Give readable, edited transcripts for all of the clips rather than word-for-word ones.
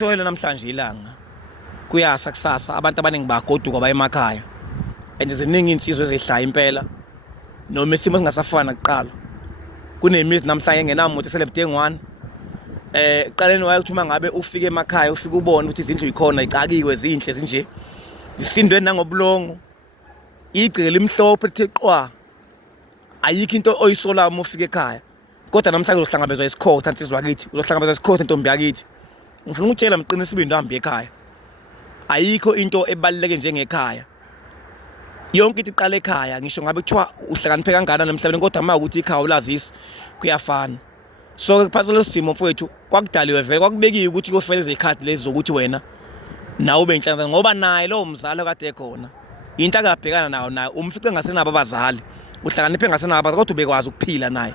Toyela namhlanje ilanga kuyasa kusasa abantu abaningi bagoduka baya emakhaya and ziningi insizwe ezihlaya impela noma isimo singasafana kuqala kunemizi namhlanje engenamuntu eselebde engwane eqaleni wayokuthuma ngabe ufike emakhaya ufike ubone ukuthi izindlu ikhona icakiwe zinhle zinje zisindwe nangobulongo igceke limhlophe litheqwa ayikho into oyisola uma ufike ekhaya kodwa namhlanje uzohlangabezwa isikhotha insizwa kithi uzohlangabezwa isikhotha intombi yakithi. Ngifuna ukutshela mqinisa ibintu hambe ekhaya ayikho into ebaluleke njengekhaya yonke into iqala ekhaya ngisho ngabe kuthiwa uhlakaniphe kangana nemhlabeni kodwa uma ukuthi ikhaya ulazisi kuyafana so kuphatha lo simo mfowethu kwakudaliwe vele kwakubekiwe ukuthi kufele izikhati lezi zokuthi wena nawe ube inhlanhla ngoba naye lo mzalo kade ekhona into akabhekana nayo naye umfice ngasenabo abazali uhlakaniphe ngasenabo abazali kodwa ubekwazi ukuphila naye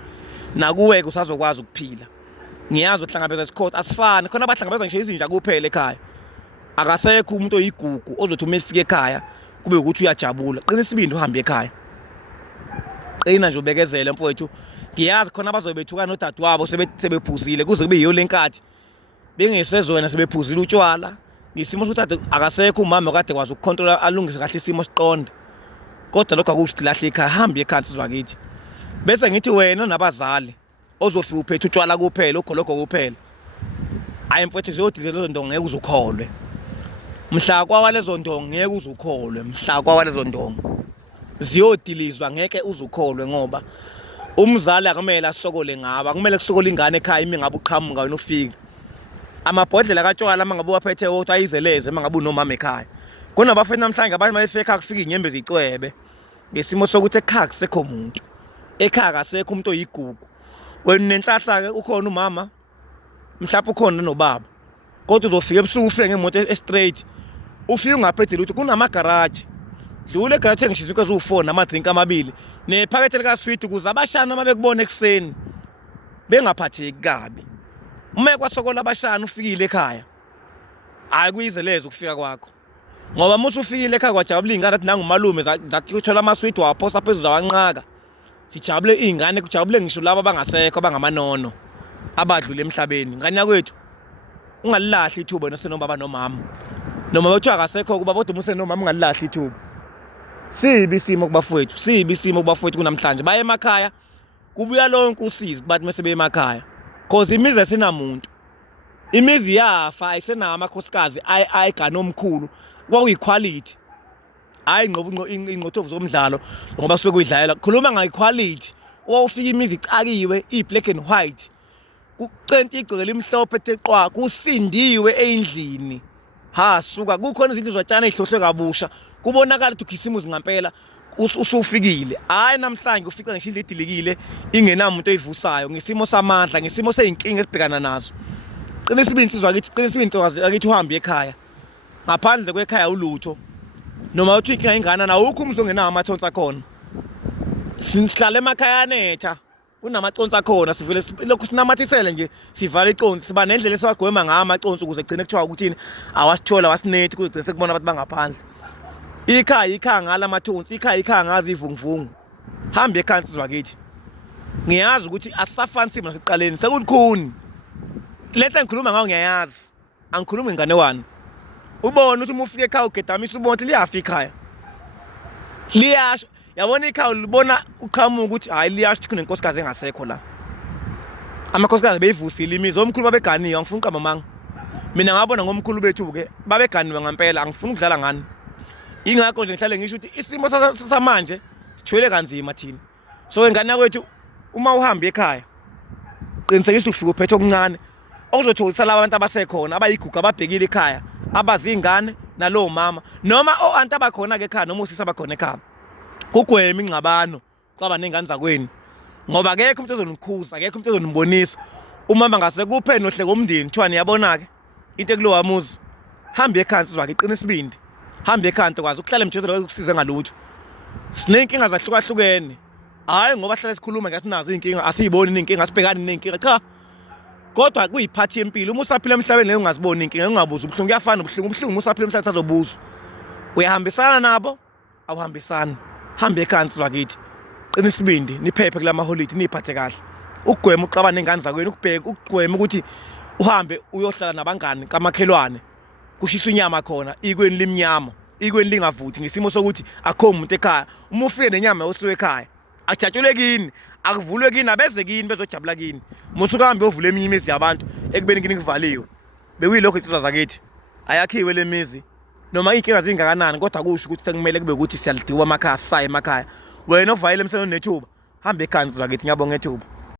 nakuwe usazokwazi ukuphila. Ngiyazi uhlangabezwa isikhotha asifani khona abahlangabezwa ngisho izinja kuphela ekhaya akasekho umuntu oyigugu ozothi uma efika ekhaya kube ukuthi uyajabula qinisa ibintu uhambe ekhaya qina nje ubekezele mfowethu ngiyazi khona abazobethukana nodadewabo sebephuzile kuze kube yiyo lenkathi bengesezona sebephuzile utshwala ngisimo sokuthi akasekho umama kade kwazi ukucontrola alungise kahle isimo siqonde kodwa lokho akuthi lahle ekhaya hambe ekhaya sizwa kithi bese ngithi wena nabazali ozofika uphethe utshwala kuphela ukhologo kuphela ayi mfowethu ziyodile lezo ndongo ngeke uzukholwe mhla kwawa lezo ndongo ngeke uzukholwe mhla kwawa lezo ndongo ziyodilizwa ngeke uzukholwe ngoba umzali akumele asokole ngaba kumele kusokole ingane ekhaya imi ngabe uqhamuka wena ufika amabhodlela katshwala mangabe waphethe wothi ayizeleze mangabe unomama ekhaya kunabafana namhlanje abantu bayefika ekhaya kufika inyembe zicwebe ngesimo sokuthi ekhaya kusekho umuntu ekhaya akasekho umuntu oyigugu wena nenhlahla ke ukhona umama mhlawumbe ukhona nobaba kodwa uzofika ebusuku ufike ngemoto straight ufike ungaphethile ukuthi kunama garage dlule garage ngishizwe ukazu4 nama drink amabili nephakethe lika sweet ukuze abashana uma bekubona ekseni bengaphatheki kabi uma kwasokola abashana ufikile ekhaya hayi kuyizelezo ukufika kwakho ngoba musu ufikile ekhaya kwajabula ingane athi nangumalume zathi uthola ama sweet waphosa phezulu zawanqaka sijabule ingane kujabule ngisho laba abangasekho abangamanono abadlule emhlabeni ngane yakwethu ungalilahli ithuba nosenobaba nomama noma bathi akasekho kuba bodwa umusenomama ungalilahli ithuba sibi isimo kubafowethu sibi isimo kubafowethu kunamhlanje baye emakhaya kubuya lonke usizi bathi mase beye emakhaya cause imizi esinamuntu imizi yafa ayisena amakhosikazi ayigana omkhulu kwakuyiquality hayi ingqothovu zomdlalo ngoba suke kuyidlalela khuluma ngayiquality wawufika imizi icakiwe iblack and white kucenta igceke limhlophe etheqwa kusindiwe endlini ha suka kukhona izindlu zotshana ezihlohlwe kabusha kubonakala ukuthi ukisimuzi ngempela usufikile hayi namhlanje ufika ngisho indilikile ingenamuntu oyivusayo ngesimo samandla ngesimo seyinkinga esibhekana nazo qinisa ibintu sizwa kithi qinisa ibintu akithi uhambe ekhaya ngaphandle kwekhaya ulutho noma uthi inkinga ingana na ukho umzo ngenawo amathonsi akhona sihlala emakhaya netha kunamaconsi akhona sivele lokhu sinamathisele nje sivala iconsi siba nendlela esibagwema ngayo amaconsi ukuze gcine kuthiwa ukuthini awasithola wasinethi kuze gcine sekubona abantu bangaphandle ikhaya ngala amathonsi ikhaya ngazi ivunguvungu hambe ekhaya sizwa kithi ngiyazi ukuthi asisafani simo nasiqaleni sekulikhuni lento engikhuluma ngayo ngiyayazi angikhulumi ngane wani ubona ukuthi uma ufike ekhaya ugedamisa ubona ukuthi liyafa ikhaya liyasho yabona ikhaya libona uqhamuka ukuthi hayi liyasho kunenkosikazi engasekho la amakhosikazi beyivusile imizi omkhulu babeganiwe angifuni uqamba manga mina ngabona ngomkhulu bethu ke babeganiwe ngempela angifuni ukudlala ngani ingakho nje ngihlale ngisho ukuthi isimo samanje sithwele kanzima thina so ingane yakwethu uma uhamba ekhaya qinisekisa ufika uphethe okuncane okuzothokozisa laba abantu abasekhona abayigugu ababhekile ekhaya abazingane nalowo mama noma oanti abakhona ke ekhaya noma usisi abakhona ekhaya kugwema ingxabano xaba nengane zakweni ngoba akekho umuntu ozonikhuza akekho umuntu ozonibonisa umama ngase kuphe nohle komndeni kuthiwa niyabona ke into ekulowa muzi hambe ekhaya sizwa ke iqinisa ibindi hambe ekhaya kwazi ukuhlala emjondolo ukusiza ngalutho sinenkinga zahlukahlukene hayi ngoba hlala sikhuluma ngasinazo inkinga asiziboni inkinga sibhekani nenkinga cha kodwa kuyiphathi yempilo uma usaphila emhlabeni leyo ungaziboni inkinga ungabuza ubuhlungu kuyafana ubuhlungu uma usaphila emhlabeni utazobuzwa uyahambisana nabo awuhambisani hambe ekhaya sizwa kithi qinisa ibindi niphephe kulama holiday niphathe kahle ukugwema uxabana nengane zakweni ukubheka ukugwema ukuthi uhambe uyohlala nabangani kamakhelwane kushiswa inyama khona ikweni limnyama ikweni lingavuthi ngesimo sokuthi akho umuntu ekhaya uma ufike nenyama yosiwe ekhaya ajatshulwe kini akuvulwe kini abeze kini bezojabula kini musuka hambe ovula eminye imizi yabantu ekubeni kini kuvaliwe bekuyilokho isizwe zakithi ayakhiwe lemizi noma inkinga zingakanani kodwa kusho ukuthi sekumele kube ukuthi siyalidiwa emakhaya sisaye emakhaya wena ovayele emsebenzini nethuba hambe ekhansi zakithi ngiyabonga ethuba